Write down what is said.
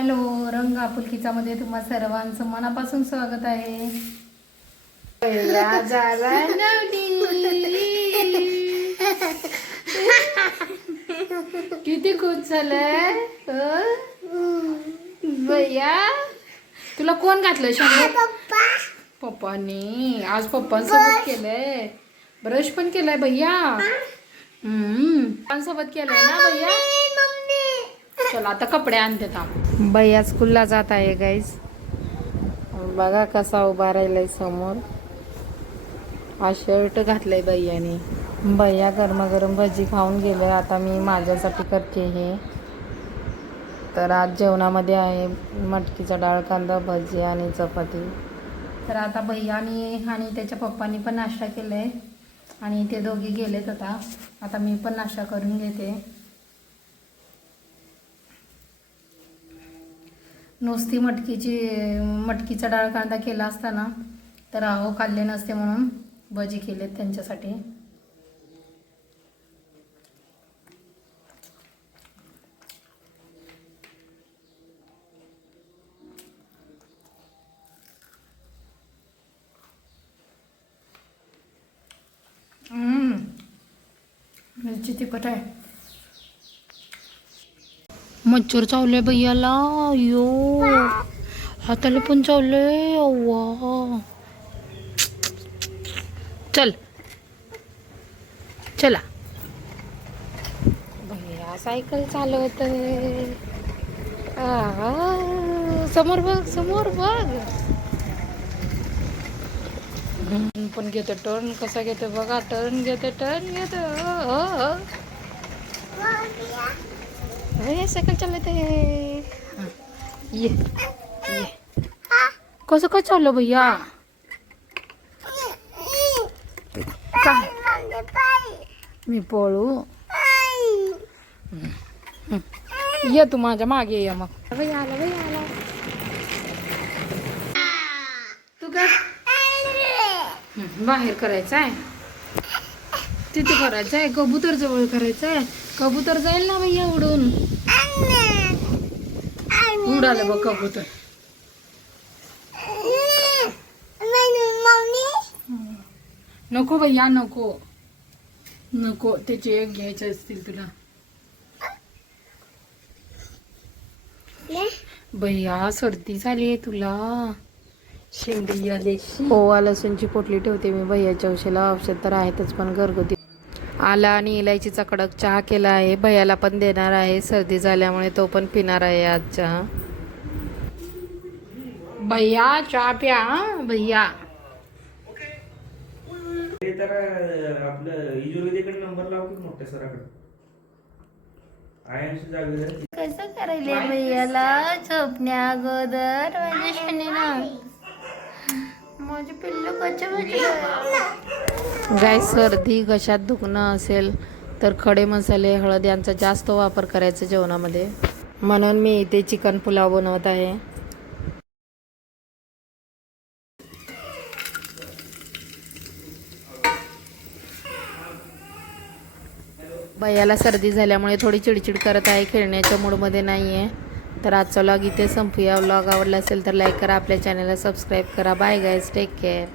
Hello, रंग आपुलकीचामध्ये तुम्हा सर्वांचं मनापासून स्वागत आहे. किती खुश झालंय भैया. तुला कोण घातलं शाळेत? पप्पानी. आज पप्पांसोबत केलंय, ब्रश पण केलाय भैया. पप्पांसोबत केलंय ना भैया. चला आता कपडे आणते. भैया स्कूलला जात आहे गाईज. बघा कसा उभा राहिलाय समोर. हा शर्ट घातलाय भैयाने. भैया गरमागरम भजी खाऊन गेले. आता मी माझ्यासाठी करते हे. तर आज जेवणामध्ये आहे मटकीचा डाळ, कांदा, भजी आणि चपाती. तर आता भैयानी आणि त्याच्या पप्पांनी पण नाश्ता केलाय आणि ते दोघे गेलेत. आता मी पण नाश्ता करून घेते. नुसती मटकीचा डाळ कांदा केला असताना तर अहो खाल्ले नसते, म्हणून भजी केलेत त्यांच्यासाठी. मिरची तिखट आहे. मच्छर चावले भैयाला. यो हाताला पण चावले. अव्वा, चल चला. भैया सायकल चालवत. समोर बघ, समोर बघ. पण घेतो टर्न. कसा घेतो बघा. टर्न घेतो. सायकल चालवते. ये कसं काय चाललं भैया? मी पळू? ये तू माझ्या मागे ये. मग भैया आला. तू काय बाहेर करायचं आहे? तिथे करायचं आहे. कबूतर जवळ करायचं आहे. कबूतर जाईल ना भैया उडून. उडालं बघ कबूतर. नको भैया, नको. त्याचे एक घ्यायचे असतील तुला. भैया सर्दी झाली आहे तुला. शेंडी आली. ओवा लसूणची पोटली ठेवते मी भैयाच्या औषधाला. औषध तर आहेतच पण घरगुती. आला आणि इलायचीचा कडक चहा केला आहे. भैयाला पण देणार आहे. सर्दी झाल्यामुळे तो पण पिणार आहे आज चहा. भैया चहा प्या. भैया तर आपलं इजुरीकडे नंबर लाव की मोठ्या सराकडे. आयांशी जागे कसं करायले भैयाला झोपण्या अगोदर माझ्या शनीना. माझे पिल्लू गाय. सर्दी घशात दुखणं असेल तर खडे मसाले, हळद यांचा जास्त वापर करायचा जेवणामध्ये. म्हणून मी इथे चिकन पुलाव बनवत आहे. भैयाला सर्दी झाल्यामुळे थोडी चिडचिड करत आहे. खेळण्याच्या मूडमध्ये नाही आहे. तर आजचा व्लॉग इथे संपूया. व्लॉग आवडला असेल तर लाईक करा. आपल्या चॅनलला सबस्क्राईब करा. Bye guys, take care.